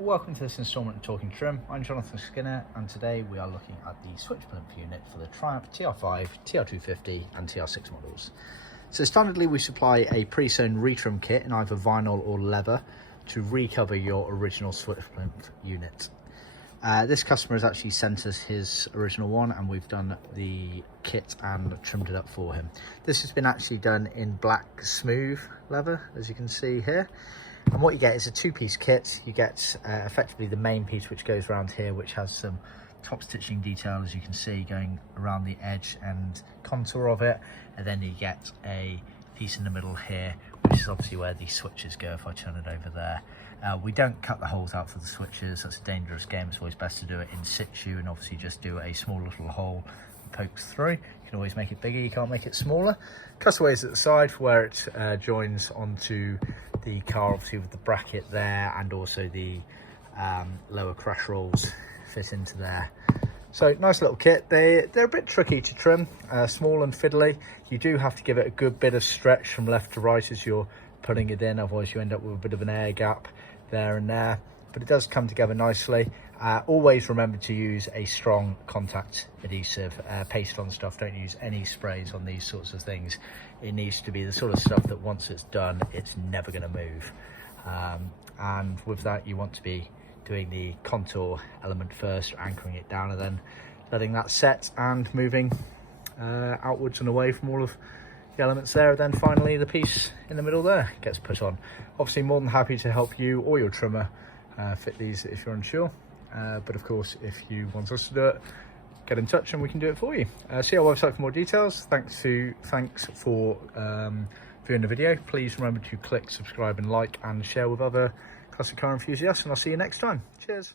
Welcome to this instalment of Talking Trim. I'm John Skinner, and today we are looking at the Switch Plinth unit for the Triumph TR5, TR250 and TR6 models. So standardly we supply a pre-sewn re-trim kit in either vinyl or leather to recover your original Switch Plinth unit. This customer has actually sent us his original one, and we've done the kit and trimmed it up for him. This has been actually done in black smooth leather, as you can see here. And what you get is a two-piece kit. You get effectively the main piece, which goes around here, which has some top stitching detail, as you can see, going around the edge and contour of it. And then you get a piece in the middle here, which is obviously where the switches go. If I turn it over there, we don't cut the holes out for the switches. That's a dangerous game. It's always best to do it in situ, and obviously just do a small little hole that pokes through. You can always make it bigger, you can't make it smaller. Cutaways at the side for where it joins onto the car, obviously with the bracket there, and also the lower crash rolls fit into there. So nice little kit. They're a bit tricky to trim, small and fiddly. You do have to give it a good bit of stretch from left to right as you're putting it in, otherwise you end up with a bit of an air gap there and there, but it does come together nicely. Always remember to use a strong contact adhesive, paste on stuff. Don't use any sprays on these sorts of things. It needs to be the sort of stuff that once it's done, it's never going to move. And with that, you want to be doing the contour element first, anchoring it down, and then letting that set and moving outwards and away from all of the elements there. And then finally the piece in the middle there gets put on. Obviously more than happy to help you or your trimmer fit these if you're unsure. But of course, if you want us to do it, get in touch and we can do it for you. See our website for more details. Thanks for viewing the video. Please remember to click subscribe and like and share with other classic car enthusiasts, and I'll see you next time. Cheers.